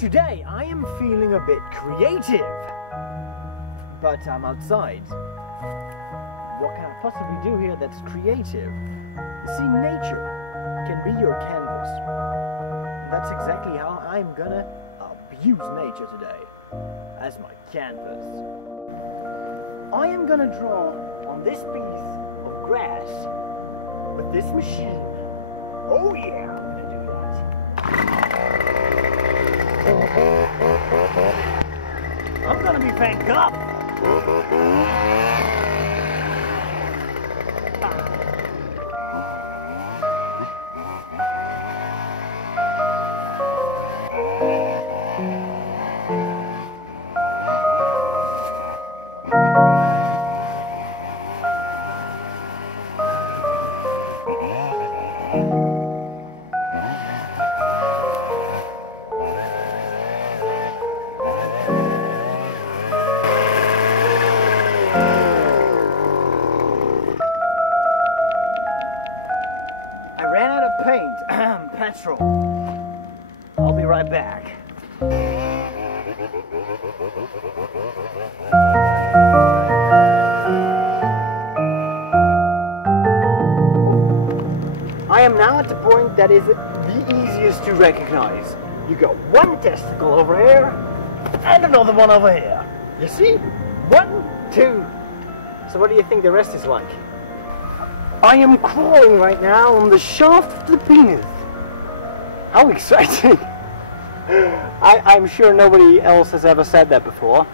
Today I am feeling a bit creative, but I'm outside. What can I possibly do here that's creative? You see, nature can be your canvas. And that's exactly how I'm gonna abuse nature today as my canvas. I am gonna draw on this piece of grass with this machine. Oh yeah, I'm gonna do that. I'm gonna be Van Gogh. I ran out of paint, petrol. I'll be right back. I am now at the point that is the easiest to recognize. You got one testicle over here and another one over here. You see? 1, 2. So what do you think the rest is like? I am crawling right now on the shaft of the penis. How exciting! I'm sure nobody else has ever said that before.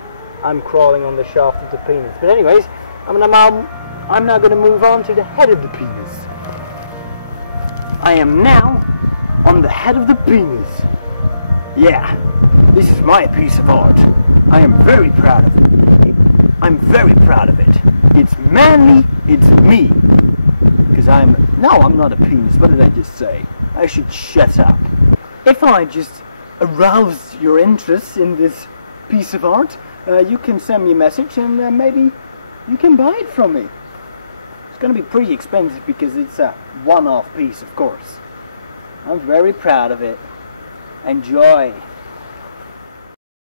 I'm crawling on the shaft of the penis. But anyways, I'm now going to move on to the head of the penis. I am now on the head of the penis. Yeah, this is my piece of art. I am very proud of it. I'm very proud of it. It's manly, it's me. Because I'm not a penis. What did I just say? I should shut up. If I just aroused your interest in this piece of art, you can send me a message and maybe you can buy it from me. It's going to be pretty expensive because it's a one-off piece, of course. I'm very proud of it. Enjoy.